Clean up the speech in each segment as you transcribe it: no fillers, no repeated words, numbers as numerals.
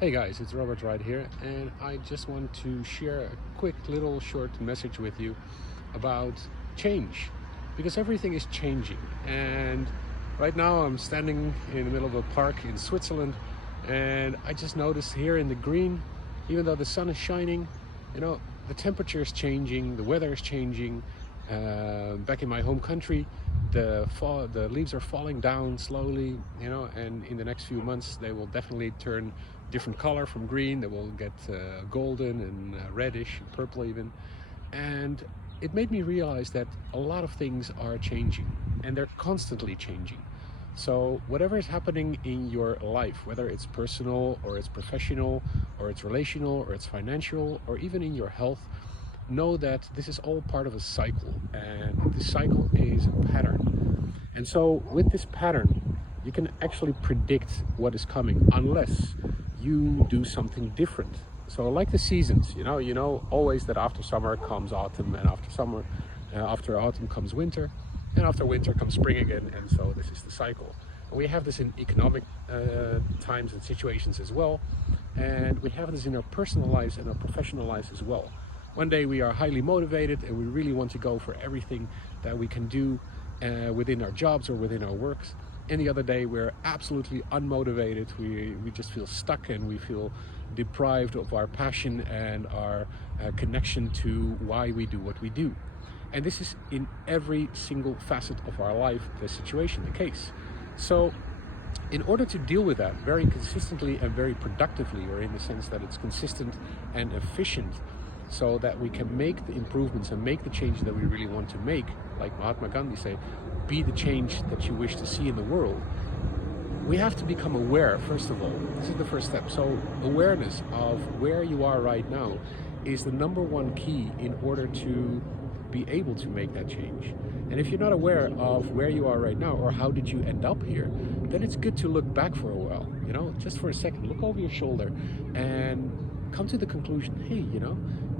Hey guys, it's Robert right here, and I just want to share a quick little short message with you about change because everything is changing. And right now, I'm standing in the middle of a park in Switzerland, and I just noticed here in the green, even though the sun is shining, you know, the temperature is changing, the weather is changing. Back in my home country, the leaves are falling down slowly, and in the next few months they will definitely turn different color from green. They will get golden and reddish, purple even. And it made me realize that a lot of things are changing, and they're constantly changing. So whatever is happening in your life, whether it's personal or it's professional or it's relational or it's financial or even in your health, know that this is all part of a cycle, and this cycle is a pattern. And so with this pattern, you can actually predict what is coming unless you do something different. So like the seasons, you know always that after summer comes autumn, and after autumn comes winter, and after winter comes spring again, and so this is the cycle. And we have this in economic times and situations as well, and we have this in our personal lives and our professional lives as well. One day we are highly motivated and we really want to go for everything that we can do within our jobs or within our works. And the other day we're absolutely unmotivated. We just feel stuck, and we feel deprived of our passion and our connection to why we do what we do. And this is in every single facet of our life, the situation, the case. So in order to deal with that very consistently and very productively, or in the sense that it's consistent and efficient, so that we can make the improvements and make the change that we really want to make, like Mahatma Gandhi said, be the change that you wish to see in the world. We have to become aware, first of all. This is the first step. So awareness of where you are right now is the number one key in order to be able to make that change. And if you're not aware of where you are right now, or how did you end up here, then it's good to look back for a while, just for a second, look over your shoulder and come to the conclusion, hey,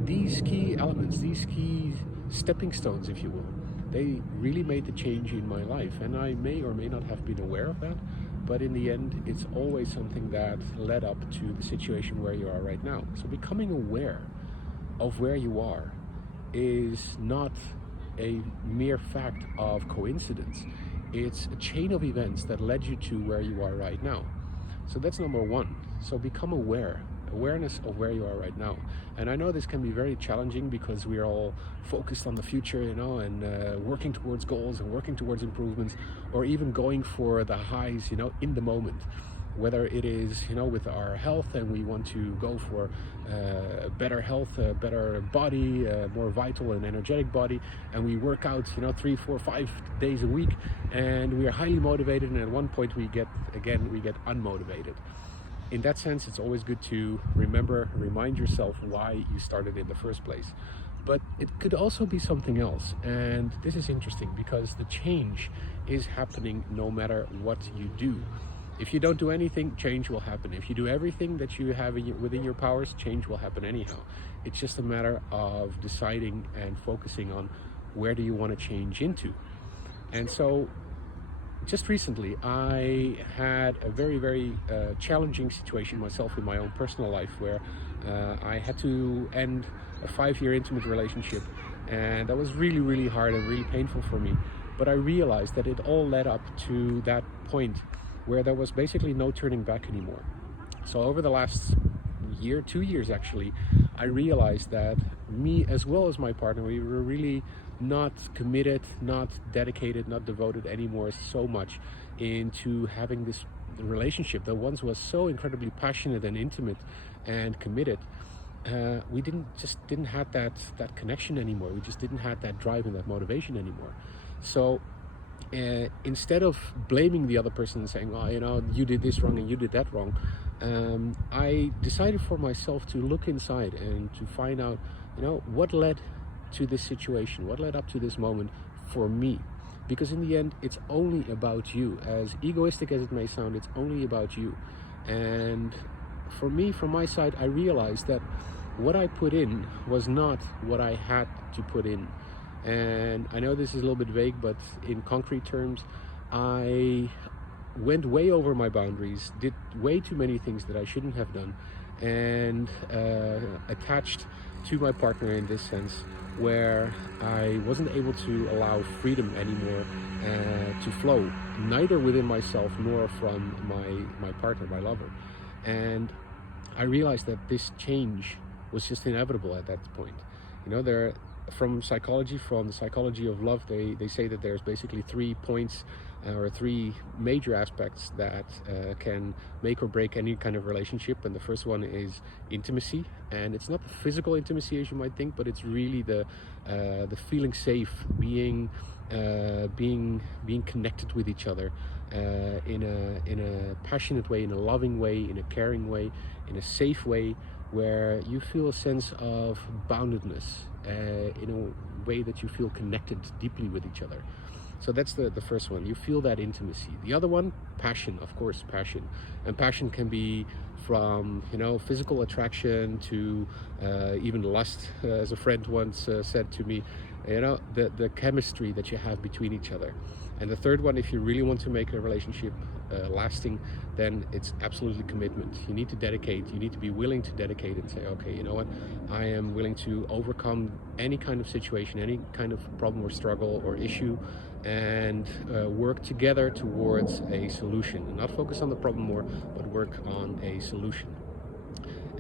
these key elements, these key stepping stones, if you will, they really made the change in my life. And I may or may not have been aware of that, but in the end, it's always something that led up to the situation where you are right now. So becoming aware of where you are is not a mere fact of coincidence. It's a chain of events that led you to where you are right now. So that's number one. So become awareness of where you are right now. And I know this can be very challenging because we are all focused on the future, and working towards goals and working towards improvements, or even going for the highs, in the moment. Whether it is, with our health, and we want to go for better health, a better body, a more vital and energetic body, and we work out, 3, 4, 5 days a week, and we are highly motivated, and at one point we get unmotivated. In that sense, it's always good to remind yourself why you started in the first place. But it could also be something else, and this is interesting because the change is happening no matter what you do. If you don't do anything, change will happen. If you do everything that you have within your powers, change will happen anyhow. It's just a matter of deciding and focusing on where do you want to change into. And so just recently, I had a very, very challenging situation myself in my own personal life, where I had to end a 5-year intimate relationship. And that was really, really hard and really painful for me. But I realized that it all led up to that point where there was basically no turning back anymore. So over the last year, 2 years actually, I realized that me as well as my partner, we were really not committed, not dedicated, not devoted anymore so much into having this relationship that once was so incredibly passionate and intimate and committed. We didn't have that connection anymore. We just didn't have that drive and that motivation anymore. So instead of blaming the other person and saying, oh, you did this wrong and you did that wrong, I decided for myself to look inside and to find out, what led to this situation, what led up to this moment for me. Because in the end, it's only about you. As egoistic as it may sound, it's only about you. And for me, from my side, I realized that what I put in was not what I had to put in. And I know this is a little bit vague, but in concrete terms, I went way over my boundaries, did way too many things that I shouldn't have done, and attached to my partner in this sense, where I wasn't able to allow freedom anymore to flow, neither within myself nor from my partner, my lover. And I realized that this change was just inevitable at that point. You know, from the psychology of love, they say that there's basically 3 points or 3 major aspects that can make or break any kind of relationship. And the first one is intimacy, and it's not the physical intimacy as you might think, but it's really the feeling safe, being connected with each other in a passionate way, in a loving way, in a caring way, in a safe way, where you feel a sense of boundedness, in a way that you feel connected deeply with each other. So that's the first one. You feel that intimacy. The other one, passion, of course, passion. And passion can be from, you know, physical attraction to even lust, as a friend once said to me, you know, the chemistry that you have between each other. And the third one, if you really want to make a relationship lasting, then it's absolutely commitment. You need to dedicate, you need to be willing to dedicate and say, okay, you know what, I am willing to overcome any kind of situation, any kind of problem or struggle or issue, and work together towards a solution. And not focus on the problem more, but work on a solution.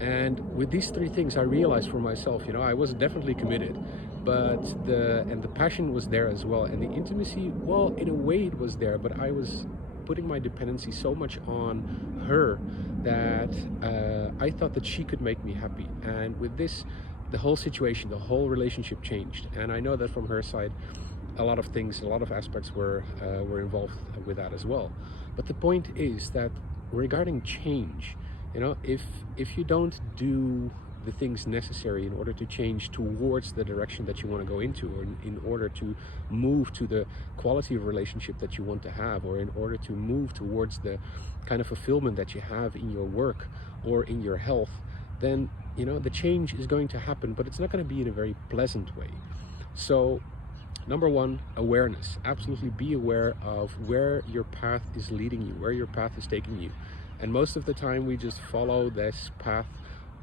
And with these 3 things, I realized for myself, you know, I was definitely committed, but the passion was there as well, and the intimacy, well, in a way it was there, but I was putting my dependency so much on her that I thought that she could make me happy. And with this, the whole situation, the whole relationship changed. And I know that from her side, a lot of things, a lot of aspects were involved with that as well. But the point is that regarding change, you know, if you don't do the things necessary in order to change towards the direction that you want to go into, or in order to move to the quality of relationship that you want to have, or in order to move towards the kind of fulfillment that you have in your work or in your health, then, you know, the change is going to happen, but it's not going to be in a very pleasant way. So number one, awareness. Absolutely be aware of where your path is leading you, where your path is taking you. And most of the time we just follow this path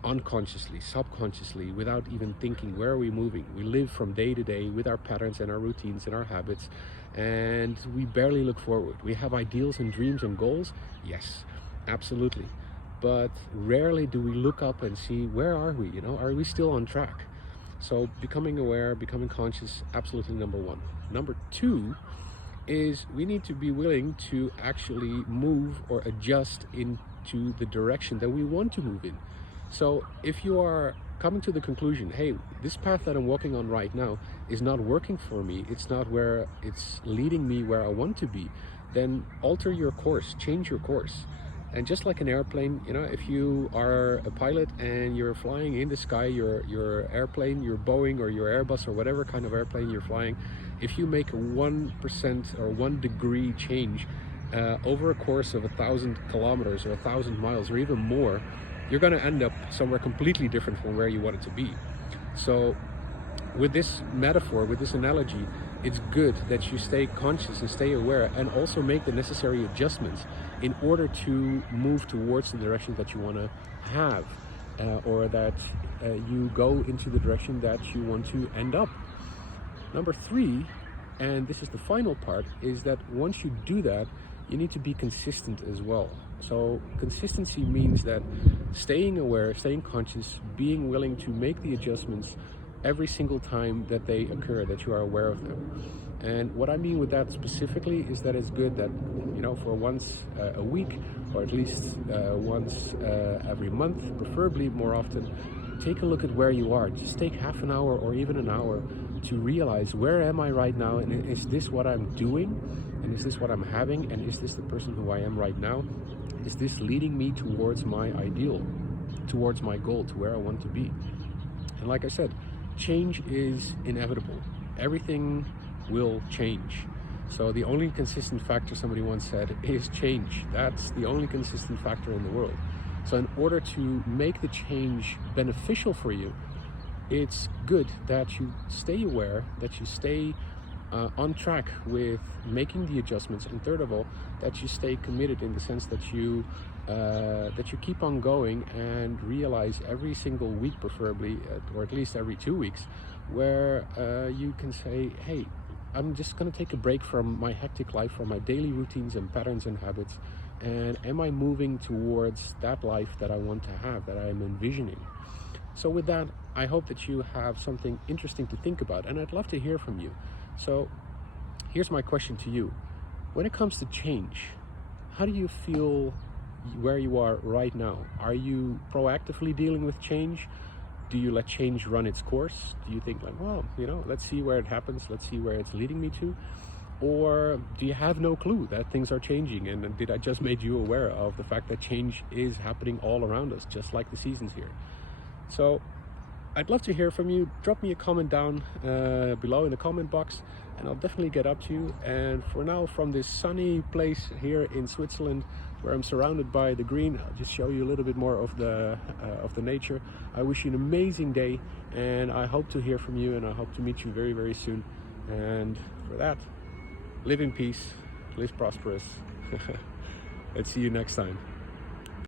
unconsciously, subconsciously, without even thinking, where are we moving? We live from day to day with our patterns and our routines and our habits, and we barely look forward. We have ideals and dreams and goals, yes, absolutely, but rarely do we look up and see, where are we? You know, are we still on track? So becoming aware, becoming conscious, absolutely number one. Number two is we need to be willing to actually move or adjust into the direction that we want to move in. So if you are coming to the conclusion, hey, this path that I'm walking on right now is not working for me, it's not where it's leading me where I want to be, then alter your course, change your course. And just like an airplane, you know, if you are a pilot and you're flying in the sky, your airplane, your Boeing or your Airbus or whatever kind of airplane you're flying, if you make a 1% or 1 degree change over a course of 1,000 kilometers or 1,000 miles or even more, you're going to end up somewhere completely different from where you want it to be. So with this metaphor, with this analogy, it's good that you stay conscious and stay aware, and also make the necessary adjustments in order to move towards the direction that you want to have, or that you go into the direction that you want to end up. Number three, and this is the final part, is that once you do that, you need to be consistent as well. So consistency means that staying aware, staying conscious, being willing to make the adjustments every single time that they occur, that you are aware of them. And what I mean with that specifically is that it's good that, you know, for once a week, or at least once every month, preferably more often, take a look at where you are. Just take half an hour or even an hour to realize, where am I right now, and is this what I'm doing, and is this what I'm having, and is this the person who I am right now? Is this leading me towards my ideal, towards my goal, to where I want to be? And like I said, change is inevitable. Everything will change. So the only consistent factor, somebody once said, is change. That's the only consistent factor in the world. So in order to make the change beneficial for you, it's good that you stay aware, that you stay on track with making the adjustments, and third of all, that you stay committed in the sense that you keep on going and realize every single week, preferably, or at least every 2 weeks, where you can say, hey, I'm just going to take a break from my hectic life, from my daily routines and patterns and habits, and am I moving towards that life that I want to have, that I am envisioning? So with that, I hope that you have something interesting to think about, and I'd love to hear from you. So here's my question to you. When it comes to change, how do you feel where you are right now? Are you proactively dealing with change? Do you let change run its course? Do you think like, well, let's see where it happens, let's see where it's leading me to? Or do you have no clue that things are changing, and did I just make you aware of the fact that change is happening all around us, just like the seasons here? So I'd love to hear from you. Drop me a comment down below in the comment box, and I'll definitely get up to you. And for now, from this sunny place here in Switzerland, where I'm surrounded by the green, I'll just show you a little bit more of the nature. I wish you an amazing day, and I hope to hear from you, and I hope to meet you very, very soon. And for that, live in peace, live prosperous. Let's see you next time.